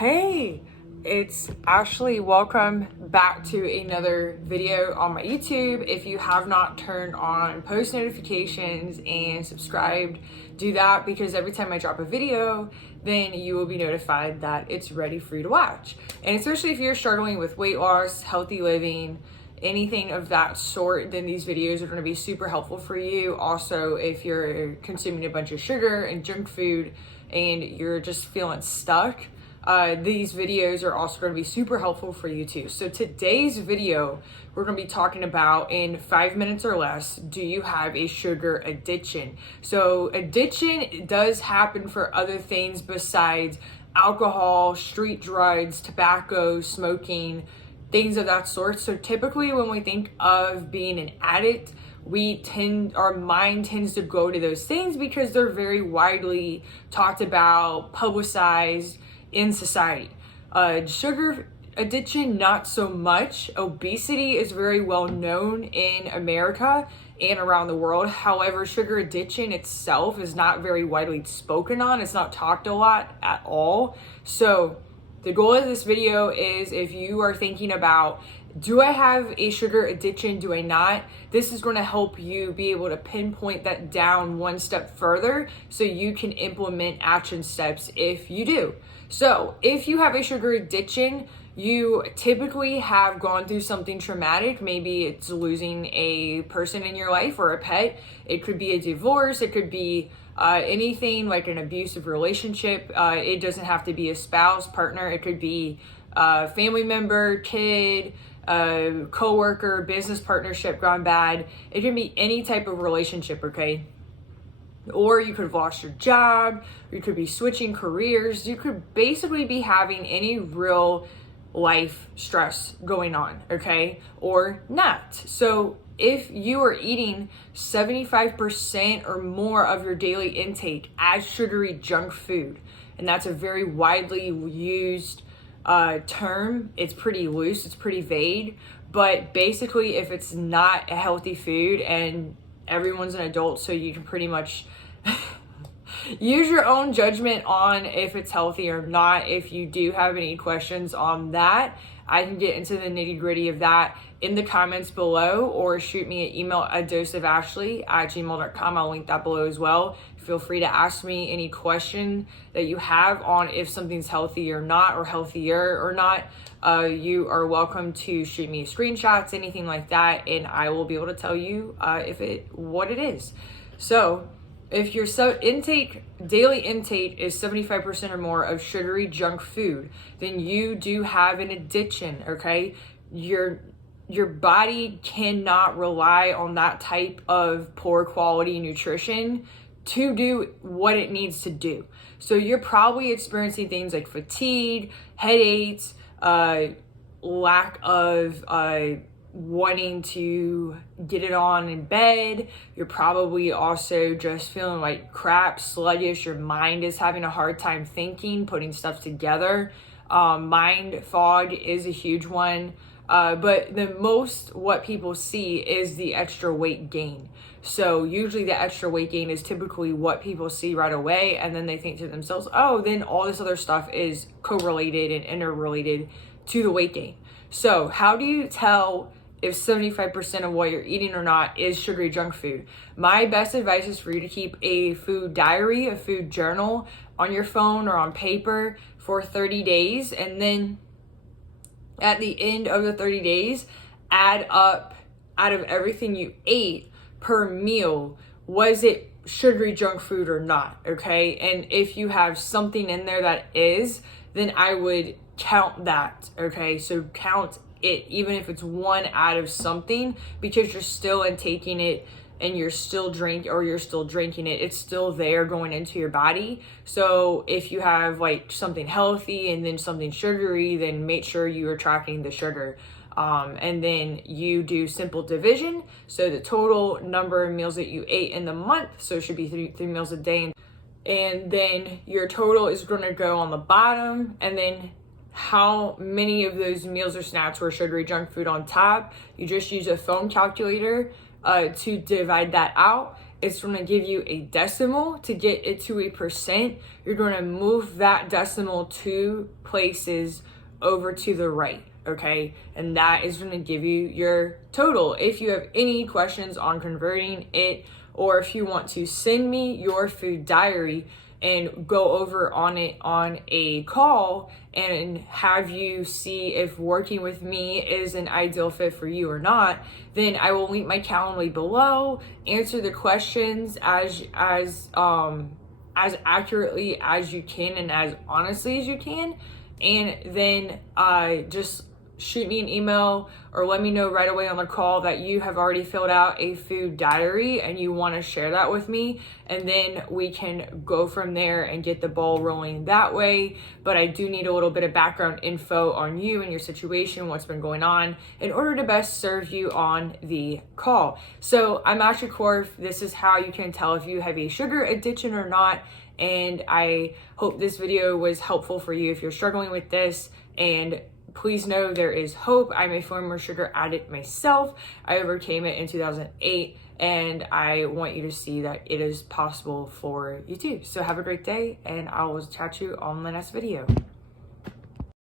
Hey, it's Ashley. Welcome back to another video on my YouTube. If you have not turned on post notifications and subscribed, do that because every time I drop a video, then you will be notified that it's ready for you to watch. And especially if you're struggling with weight loss, healthy living, anything of that sort, then these videos are going to be super helpful for you. Also, if you're consuming a bunch of sugar and junk food and you're just feeling stuck, these videos are also going to be super helpful for you too. So today's video, we're going to be talking about, in 5 minutes or less, do you have a sugar addiction? So addiction does happen for other things besides alcohol, street drugs, tobacco, smoking, things of that sort. So typically when we think of being an addict, our mind tends to go to those things because they're very widely talked about, publicized in society. Sugar addiction, not so much. Obesity is very well known in America and around the world. However, sugar addiction itself is not very widely spoken on. It's not talked a lot at all. So the goal of this video is, if you are thinking about, do I have a sugar addiction? Do I not? This is going to help you be able to pinpoint that down one step further so you can implement action steps if you do. So if you have a sugar addiction, you typically have gone through something traumatic. Maybe it's losing a person in your life or a pet. It could be a divorce. It could be anything like an abusive relationship. It doesn't have to be a spouse, partner. It could be a family member, kid, co-worker, business partnership gone bad. It can be any type of relationship, okay? Or you could have lost your job, or you could be switching careers. You could basically be having any real life stress going on, okay? Or not. So if you are eating 75% or more of your daily intake as sugary junk food, and that's a very widely used term, it's pretty loose, it's pretty vague, but basically if it's not a healthy food, and everyone's an adult, so you can pretty much use your own judgment on if it's healthy or not. If you do have any questions on that, I can get into the nitty-gritty of that in the comments below, or shoot me an email at doseofashley@gmail.com. I'll link that below as well. Feel free to ask me any question that you have on if something's healthy or not, or healthier or not. You are welcome to shoot me screenshots, anything like that, and I will be able to tell you what it is. So if your daily intake is 75% or more of sugary junk food, then you do have an addiction, okay? Your body cannot rely on that type of poor quality nutrition to do what it needs to do. So you're probably experiencing things like fatigue, headaches, lack of wanting to get it on in bed. You're probably also just feeling like crap, sluggish. Your mind is having a hard time thinking, putting stuff together. Mind fog is a huge one. But what people see is the extra weight gain. So usually the extra weight gain is typically what people see right away, and then they think to themselves, oh, then all this other stuff is correlated and interrelated to the weight gain. So how do you tell if 75% of what you're eating or not is sugary junk food? My best advice is for you to keep a food diary, a food journal on your phone or on paper for 30 days. And then at the end of the 30 days, add up out of everything you ate per meal, was it sugary junk food or not, okay? And if you have something in there that is, then I would count that, okay? So count it, even if it's one out of something, because you're still intaking it and you're still drinking it, it's still there going into your body. So if you have like something healthy and then something sugary, then make sure you are tracking the sugar. And then you do simple division. So the total number of meals that you ate in the month, so it should be three meals a day. And then your total is going to go on the bottom, and then how many of those meals or snacks were sugary junk food on top. You just use a phone calculator to divide that out, it's going to give you a decimal to get it to a percent. You're going to move that decimal 2 places over to the right, okay? And that is going to give you your total. If you have any questions on converting it, or if you want to send me your food diary and go over on it on a call and have you see if working with me is an ideal fit for you or not, then I will link my Calendly below, answer the questions as accurately as you can and as honestly as you can, and then just shoot me an email or let me know right away on the call that you have already filled out a food diary and you want to share that with me, and then we can go from there and get the ball rolling that way. But I do need a little bit of background info on you and your situation, what's been going on, in order to best serve you on the call. So I'm Ashley Korf. This is how you can tell if you have a sugar addiction or not, and I hope this video was helpful for you if you're struggling with this. And please know there is hope. I'm a former sugar addict myself. I overcame it in 2008, and I want you to see that it is possible for you too. So have a great day, and I will chat you on the next video.